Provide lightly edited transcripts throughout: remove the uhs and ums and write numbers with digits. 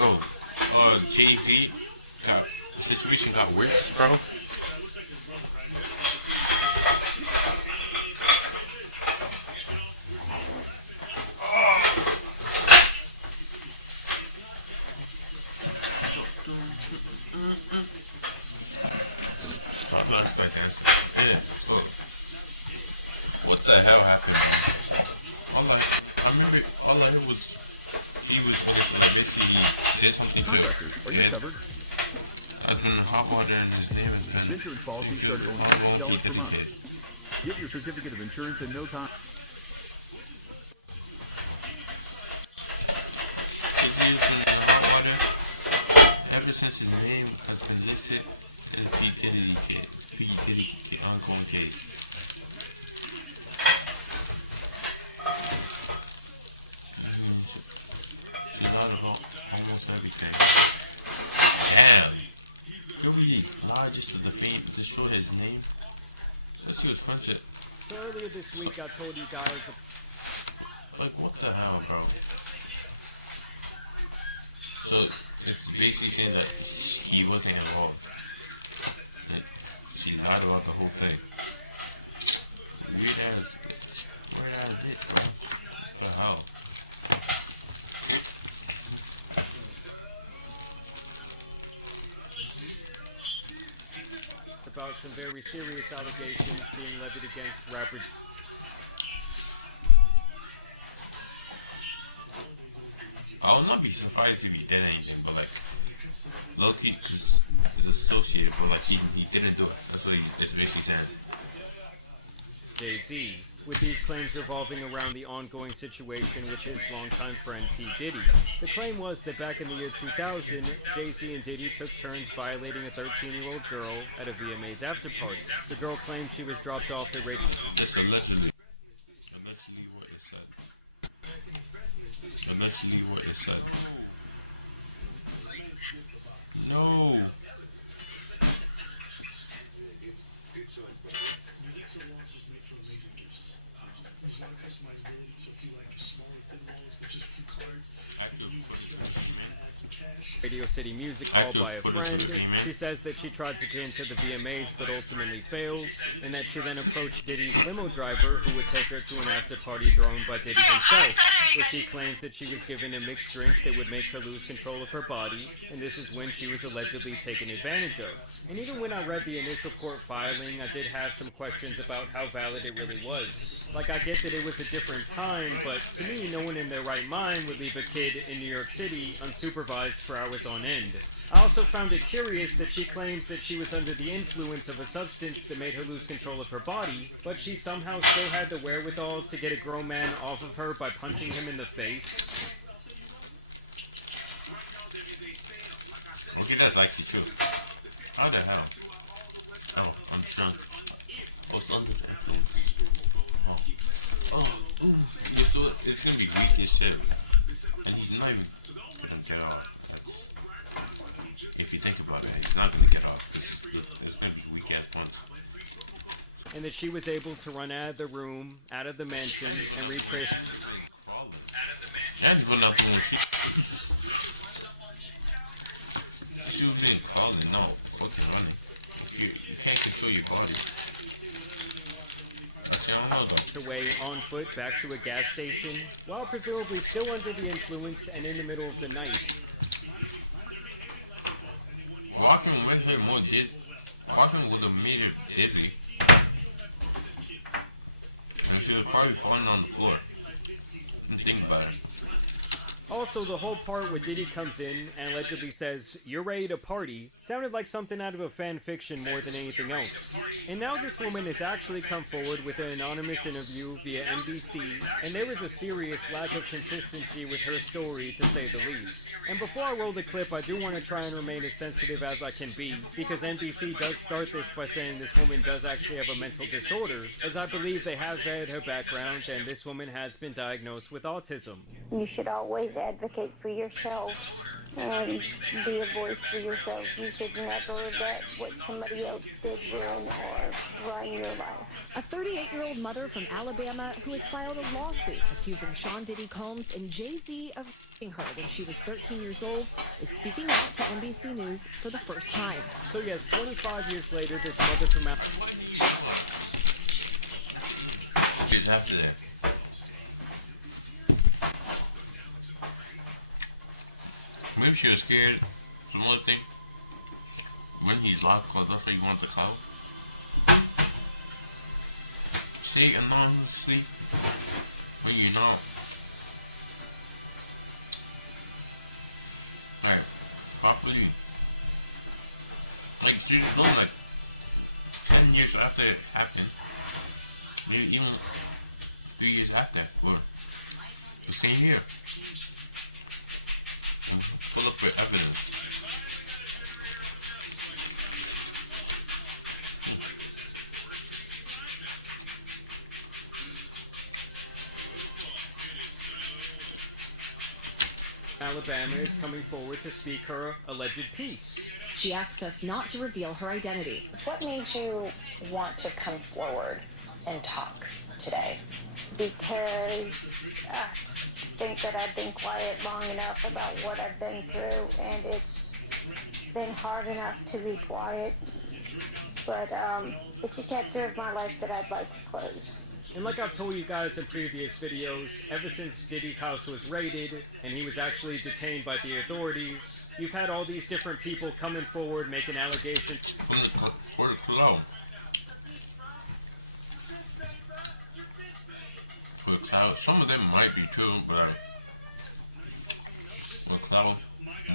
Oh, Jay-Z got the situation got worse, bro. I'm not start dancing. Yeah. Oh, what the hell happened, bro? I remember all I heard was he was when it was basically he did something to Contractors, are you his covered? has been hot water and his name has been Insurance policies start at only $50 per month. Get your certificate of insurance in no time. because he was in hot water ever since his name has been listed as P Diddy kid. P Diddy the ongoing case. She lied about almost everything. Damn. Dewey lied just to defame, destroy his name. Since he was friends with. So earlier this week, I told you guys. Like, what the hell, bro? So, it's basically saying that he wasn't involved. And she lied about the whole thing. Weird ass bitch, bro. What the hell? About some very serious allegations being levied against rapper. I would not be surprised if he did anything, but like, Loki is associated, but like he didn't do it. That's what he's basically saying. Jay-Z, with these claims revolving around the ongoing situation with his longtime friend P. Diddy. The claim was that back in the year 2000, Jay-Z and Diddy took turns violating a 13-year-old girl at a VMA's after party. The girl claimed she was dropped off at Radio. That's allegedly. Allegedly what it said. Allegedly what it said. No. Radio City Music Hall by a friend. She says that she tried to get into the VMAs but ultimately failed, and that she then approached Diddy's limo driver who would take her to an after party thrown by Diddy himself, where she claims that she was given a mixed drink that would make her lose control of her body, and this is when she was allegedly taken advantage of. And even when I read the initial court filing, I did have some questions about how valid it really was. Like, I get that it was a different time, but to me, no one in their right mind would leave a kid in New York City unsupervised for hours on end. I also found it curious that she claims that she was under the influence of a substance that made her lose control of her body, but she somehow still had the wherewithal to get a grown man off of her by punching him in the face. Okay, that's actually true. How the hell? Oh, I'm drunk. I was under the influence. So it's gonna be weak as shit. And he's not even gonna get off. If you think about it, he's not gonna get off. It's gonna be weak ass punch. And that she was able to run out of the room, out of the mansion, and retrace. And he's running up to the shit. She was really crawling, no, fucking running. You can't control your body. Away on foot back to a gas station, while presumably still under the influence and in the middle of the night. Walking with her more did. Walking would have made her dizzy. And she was probably falling on the floor. Didn't think about it. Also, the whole part where Diddy comes in and allegedly says, "You're ready to party," sounded like something out of a fan fiction more than anything else. And now this woman has actually come forward with an anonymous interview via NBC, and there is a serious lack of consistency with her story, to say the least. And before I roll the clip, I do want to try and remain as sensitive as I can be, because NBC does start this by saying this woman does actually have a mental disorder, as I believe they have vetted her background, and this woman has been diagnosed with autism. You should always advocate for yourself and be a voice for yourself. You should never let what somebody else did ruin or run your life. A 38-year-old mother from Alabama who has filed a lawsuit accusing Sean Diddy Combs and Jay-Z of raping her when she was 13 years old is speaking out to NBC News for the first time. So yes, 25 years later, this mother from Kids after that. Maybe she was scared. Some other thing. When he's locked, cause that's why you want the clout. Stay anonymously when you know. Like, properly. Like, she's doing like 10 years after it happened. Maybe even 3 years after, or the same year. Pull up for evidence. Alabama is coming forward to speak her alleged piece. She asked us not to reveal her identity. What made you want to come forward and talk today? Because I think that I've been quiet long enough about what I've been through, and it's been hard enough to be quiet. But it's a chapter of my life that I'd like to close. And like I've told you guys in previous videos, ever since Diddy's house was raided and he was actually detained by the authorities, you've had all these different people coming forward making allegations. From the word clout. For clout, some of them might be true, but for clout,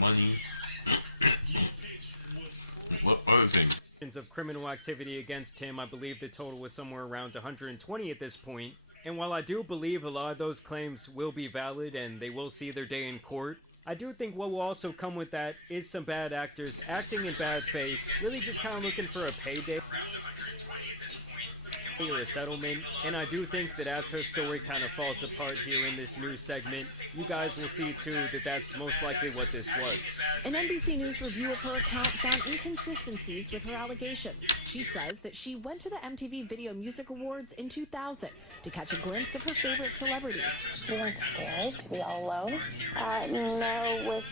money, what other things? Of criminal activity against him. I believe the total was somewhere around 120 at this point. And while I do believe a lot of those claims will be valid and they will see their day in court, I do think what will also come with that is some bad actors acting in bad faith, really just kind of looking for a payday or a settlement. And I do think that as her story kind of falls apart here in this news segment, you guys will see too that that's most likely what this was. An NBC News review of her account found inconsistencies with her allegations. She says that she went to the MTV Video Music Awards in 2000 to catch a glimpse of her favorite celebrities. You weren't scared to be all alone? No, with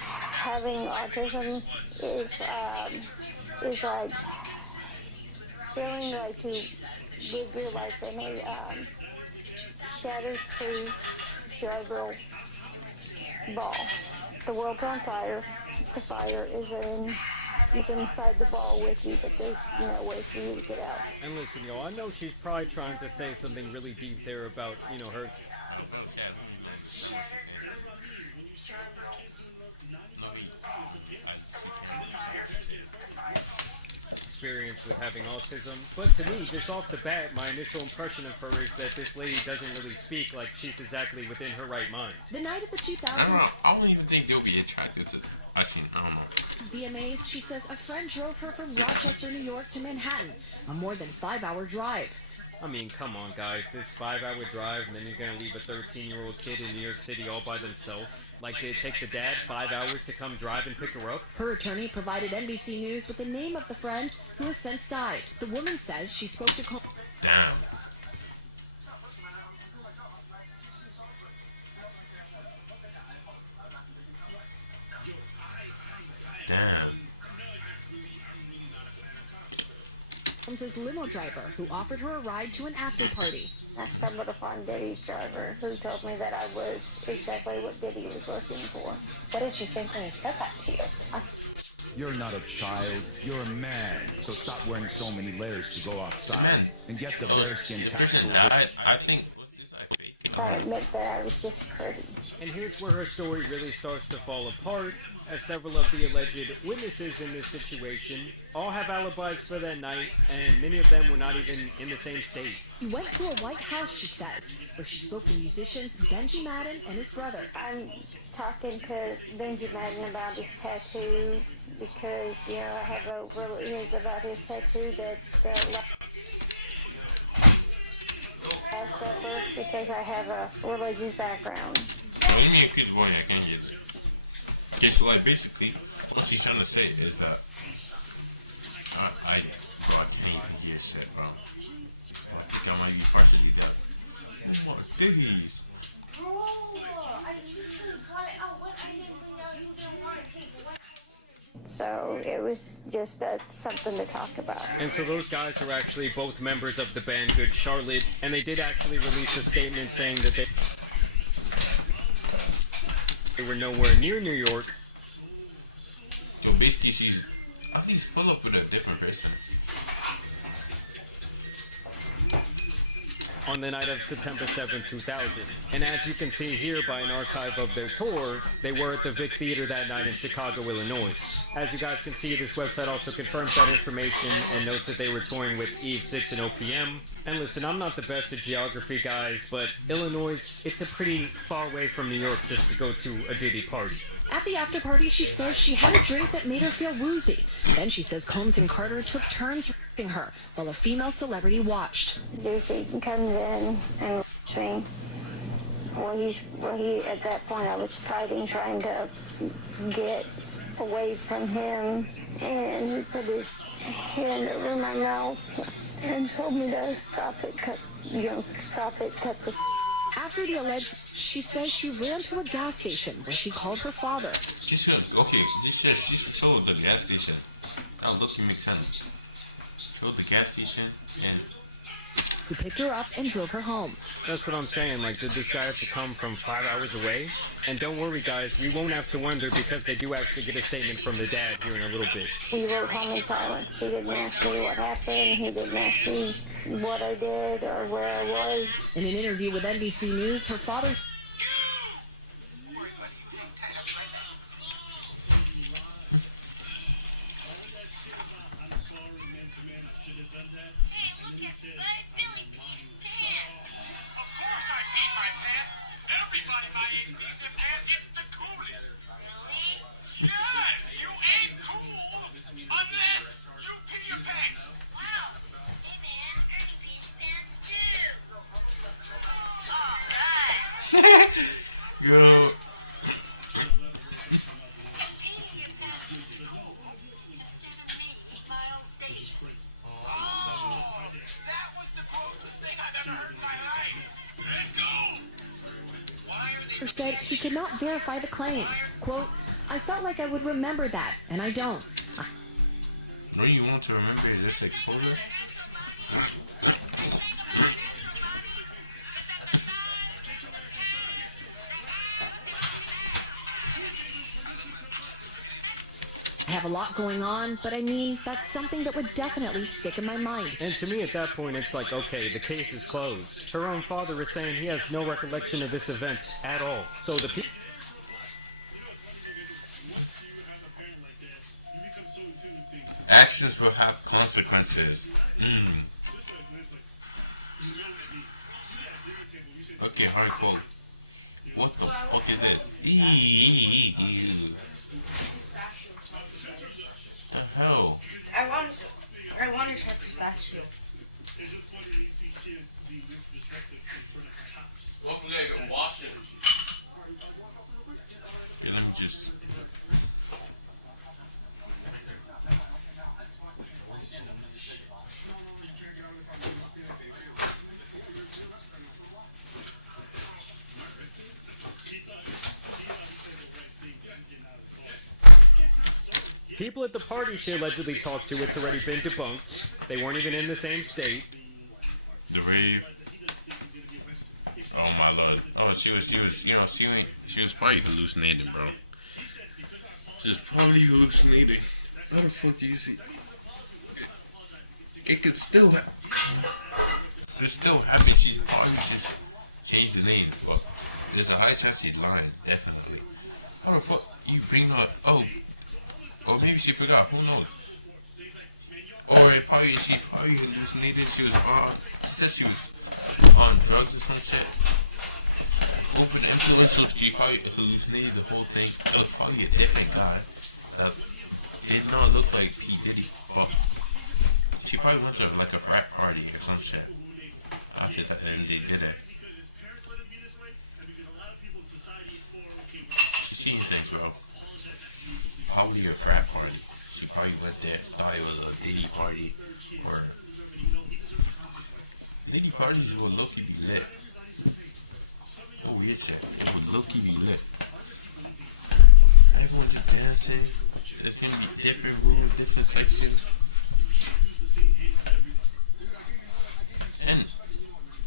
having autism is like feeling like you live your life in a shattered tree juggle ball. The world's on fire. The fire is inside the ball with you, but there's no way for you to get out. And listen, yo, I know she's probably trying to say something really deep there about, you know, her experience with having autism, but to me, just off the bat, my initial impression of her is that this lady doesn't really speak like she's exactly within her right mind. The night of the 2000 I don't know. I don't even think they'll be attracted to them. Actually, I don't know. VMAs, she says a friend drove her from Rochester, New York to Manhattan, a more than 5-hour drive. I mean, come on, guys. This 5-hour drive, and then you're gonna leave a 13-year-old kid in New York City all by themselves? Like, did it take the dad 5 hours to come drive and pick her up? Her attorney provided NBC News with the name of the friend who has since died. The woman says she spoke to Damn. Damn. Combs' limo driver who offered her a ride to an after party. I stumbled upon Diddy's driver, who told me that I was exactly what Diddy was looking for. What did you think when he said that to you? You're not a child, you're a man. So stop wearing so many layers to go outside. Man. And get the bearskin tactical. I think. What's this? I fake. I admit that I was just pretty. And here's where her story really starts to fall apart, as several of the alleged witnesses in this situation all have alibis for that night, and many of them were not even in the same state. He went to a White House, she says, where she spoke to musicians Benji Madden and his brother. I'm talking to Benji Madden about his tattoo because, you know, I have a news about his tattoo that's last supper because I have a religious background. Let me repeat the volume. I can't hear it. Okay, so like basically, what she's trying to say is that bro, I can't even hear shit, bro. I think I might be partially deaf. Oh my titties. Bro, I usually got it out when I didn't bring out you didn't want to take it. So it was just something to talk about. And so those guys are actually both members of the band Good Charlotte, and they did actually release a statement saying that they were nowhere near New York. Yo, basically I think she's pull up with a different person. On the night of September 7, 2000. And as you can see here by an archive of their tour, they were at the Vic Theater that night in Chicago, Illinois. As you guys can see, this website also confirms that information and notes that they were touring with Eve 6 and OPM. And listen, I'm not the best at geography, guys, but Illinois, it's a pretty far away from New York just to go to a Diddy party. At the after party, she says she had a drink that made her feel woozy. Then she says Combs and Carter took turns raping her while a female celebrity watched. Juicy comes in and rapes me. Well, at that point, I was fighting, trying to get away from him, and he put his hand over my mouth and told me to stop it, cut the. After the alleged, she says she ran to a gas station where she called her father. She should show the gas station. Now look at me tell me. Show the gas station and Who picked her up and drove her home. That's what I'm saying, like, did this guy have to come from 5 hours away? And don't worry, guys, we won't have to wonder because they do actually get a statement from the dad here in a little bit. He wrote home in silence. He didn't ask me what happened. He didn't ask me what I did or where I was. In an interview with NBC News, her father yo. said he could not verify the claims. Quote, I felt like I would remember that, and I don't. No, you want to remember this exposure? I have a lot going on, but I mean, that's something that would definitely stick in my mind. And to me at that point, it's like, okay, the case is closed. Her own father is saying he has no recollection of this event at all. So the people... Actions will have consequences. Okay, hardcore. What the fuck is this? The hell? I want to try pistachio. Hopefully I can wash it. Okay, let me just... People at the party she allegedly talked to, it's already been debunked. They weren't even in the same state. The rave. Oh my lord. Oh, she was probably hallucinating, bro. She was probably hallucinating. How the fuck do you see? It could still happen. This still happen. She probably just changed the names, but there's a high chance she's lying, definitely. How the fuck you bring her? Oh, maybe she forgot. Who knows? Or she probably hallucinated. She was on. She said she was on drugs or some shit. Over the influence, so she probably hallucinated the whole thing. It was probably a different guy. Did not look like P. Diddy. Oh. She probably went to like a frat party or some shit. After that, and they did it. probably a frat party. She probably went there, thought it was a Diddy party, or Diddy parties would low-key be lit. Oh yeah, check. It would low-key be lit. Everyone just dancing. There's gonna be different rooms, different sections. And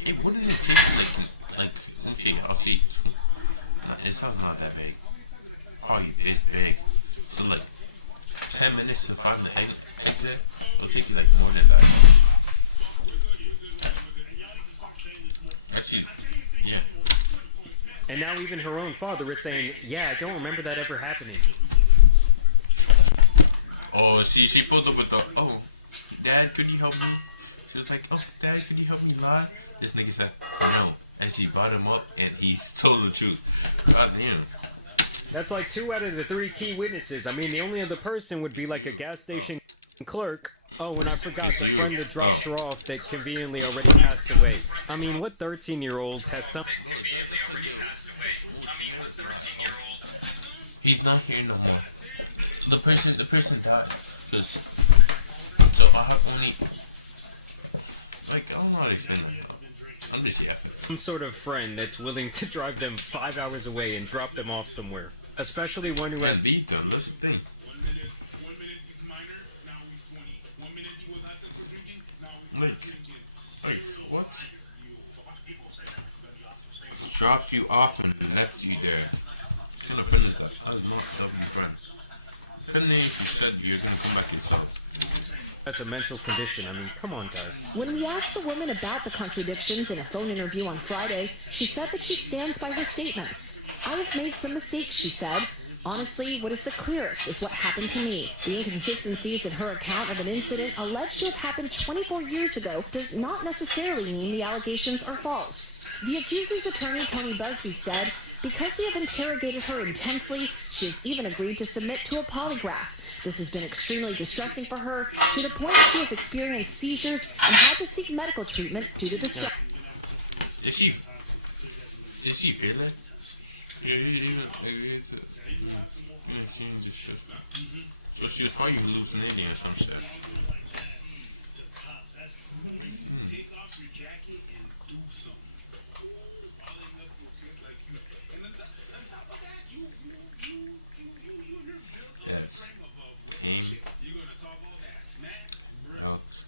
it wouldn't it take like okay, I'll see. It's not that big. Oh, it's big. So like 10 minutes to find the exit. It'll take you like more than that. Actually, yeah. And now even her own father is saying, yeah, I don't remember that ever happening. Oh, she pulled up with the, oh, Dad, could you help me? She was like, oh, Dad, could you help me lie? This nigga said, no. And she brought him up, and he told the truth. God damn. That's like 2 out of the 3 key witnesses. I mean, the only other person would be like a gas station clerk. Oh, and I forgot the friend that drops her off that conveniently already passed away. I mean, what 13-year-old has some... He's not here no more. The person died. Cause, so I have only, like, I don't know how to explain it. I'm just yapping. Some sort of friend that's willing to drive them 5 hours away and drop them off somewhere. Especially one who has... And lead them, that's the thing. Like, what? Drops you off and left you there. What kind of friend is that? How does not helping friends? Depending if you said you're gonna come back yourself. That's a mental condition. I mean, come on, guys. When we asked the woman about the contradictions in a phone interview on Friday, she said that she stands by her statements. I have made some mistakes, she said. Honestly, what is the clearest is what happened to me. The inconsistencies in her account of an incident alleged to have happened 24 years ago does not necessarily mean the allegations are false. The accuser's attorney, Tony Busby, said, because they have interrogated her intensely, she has even agreed to submit to a polygraph. This has been extremely distressing for her, to the point that she has experienced seizures and had to seek medical treatment due to distress. Is she feeling? So she was probably hallucinating or some shit. Yes. Amy. Alex.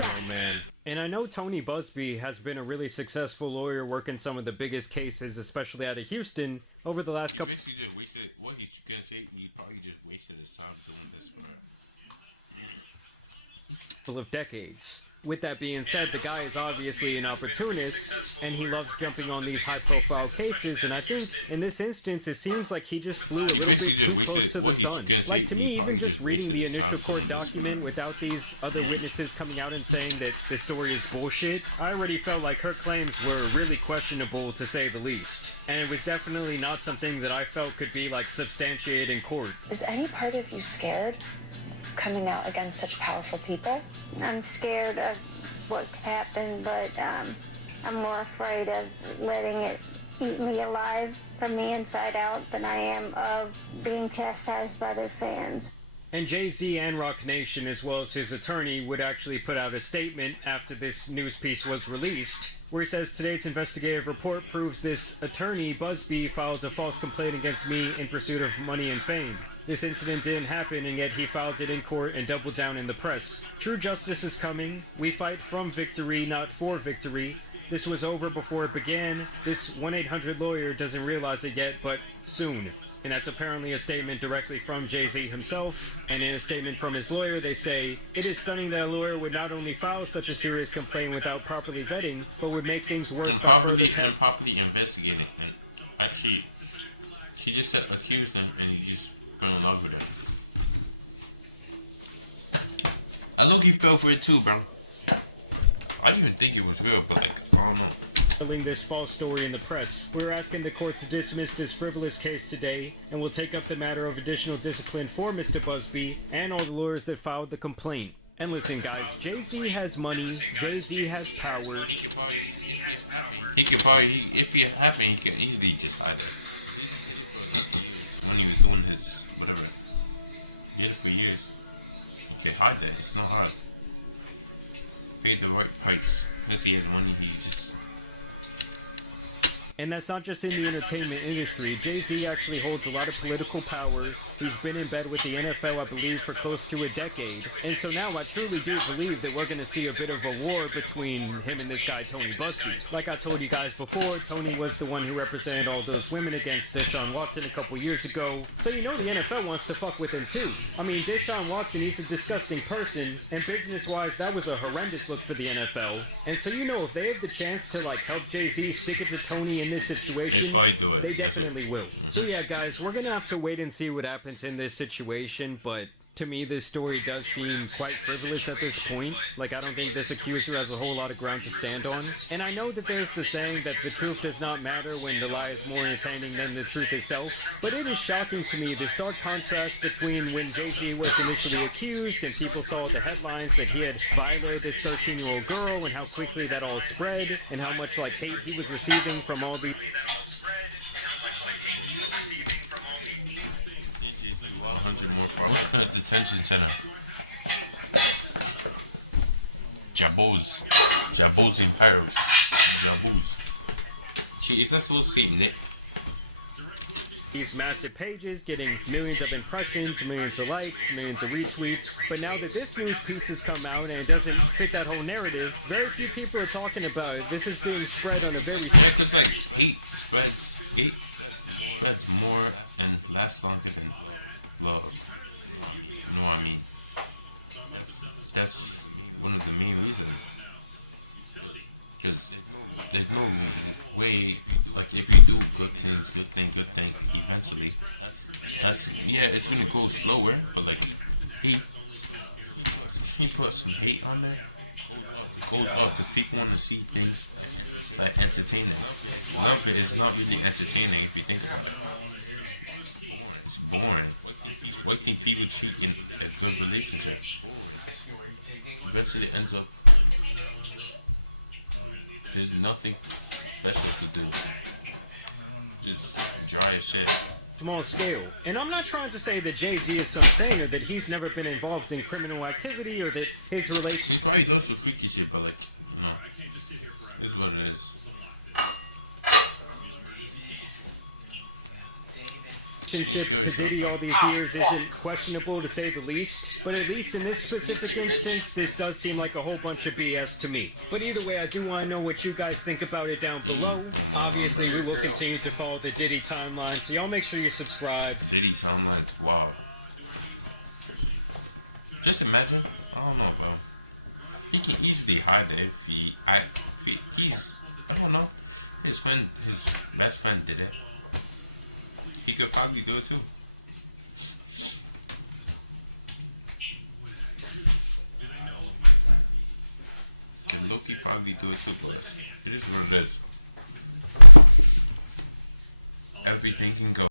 Oh man. And I know Tony Busby has been a really successful lawyer working some of the biggest cases, especially out of Houston, over the last couple... Basically just wasted, what he's gonna say, he probably just wasted his time doing this for her. ...of decades. With that being said, the guy is obviously an opportunist, and he loves jumping on these high-profile cases, and I think, in this instance, it seems like he just flew a little bit too close to the sun. Like, to me, even just reading the initial court document without these other witnesses coming out and saying that this story is bullshit, I already felt like her claims were really questionable, to say the least. And it was definitely not something that I felt could be, like, substantiated in court. Is any part of you scared coming out against such powerful people? I'm scared of what happened, but I'm more afraid of letting it eat me alive from the inside out than I am of being chastised by their fans. And Jay-Z and Rock Nation, as well as his attorney, would actually put out a statement after this news piece was released, where he says, today's investigative report proves this attorney, Busby, filed a false complaint against me in pursuit of money and fame. This incident didn't happen, and yet he filed it in court and doubled down in the press. True justice is coming. We fight from victory, not for victory. This was over before it began. This 1-800 lawyer doesn't realize it yet, but soon. And that's apparently a statement directly from Jay-Z himself. And in a statement from his lawyer, they say, it is stunning that a lawyer would not only file such a serious complaint without properly vetting, but would make things worse by further properly investigating him. Actually, he just accused him, and he just fell in love with him. I know he fell for it too, bro. I didn't even think it was real, but like, I don't know. This false story in the press. We're asking the court to dismiss this frivolous case today, and we'll take up the matter of additional discipline for Mr. Busby and all the lawyers that filed the complaint. And listen, guys, Jay-Z has money, Jay-Z has power. He could probably, if it happened, he could easily just hide it. When he was doing his whatever, he did it for years. He could hide it. It's not hard. Pay the right price. Because he has money, he just. And that's not just in the entertainment industry. Jay-Z actually holds a lot of political power. He's been in bed with the NFL, I believe, for close to a decade. And so now I truly do believe that we're going to see a bit of a war between him and this guy, Tony Buzbee. Like I told you guys before, Tony was the one who represented all those women against Deshaun Watson a couple years ago. So you know the NFL wants to fuck with him too. I mean, Deshaun Watson, he's a disgusting person. And business-wise, that was a horrendous look for the NFL. And so you know if they have the chance to like help Jay-Z stick it to Tony in this situation, they definitely will. So yeah, guys, we're gonna have to wait and see what happens in this situation, but to me, this story does seem quite frivolous at this point. Like, I don't think this accuser has a whole lot of ground to stand on. And I know that there's the saying that the truth does not matter when the lie is more entertaining than the truth itself. But it is shocking to me, the stark contrast between when Jay-Z was initially accused and people saw the headlines that he had violated this 13-year-old girl and how quickly that all spread and how much, like, hate he was receiving from all the... What's the detention center? Jabos in Paris. Jabos. Is that supposed to say Nick? These massive pages getting millions of impressions, millions of likes, millions of retweets. But now that this news piece has come out and it doesn't fit that whole narrative, very few people are talking about it. This is being spread on a very... Because like hate spreads more and lasts longer than love. You know what I mean? That's one of the main reasons. Because there's no way, like if you do good thing, eventually, it's gonna go slower, but like he put some hate on there, it goes up because people want to see things like entertaining. Love it is not really entertaining if you think about it. It's boring. What can people cheat in a good relationship? Eventually it ends up there's nothing special to do. Just dry as shit. Small scale. And I'm not trying to say that Jay-Z is some saint or that he's never been involved in criminal activity or that his relationship... He probably does some freaky shit, but like, no. It's what it is. To Diddy all these years isn't questionable to say the least, but at least in this specific instance, this does seem like a whole bunch of BS to me. But either way, I do want to know what you guys think about it down below. Obviously, we will continue to follow the Diddy timeline, so y'all make sure you subscribe. Diddy timeline's wild. Just imagine, I don't know, bro. He can easily hide it if he's, I don't know, his best friend did it. He could probably do it too. Loki probably do it too, plus. It is what it is. Everything can go.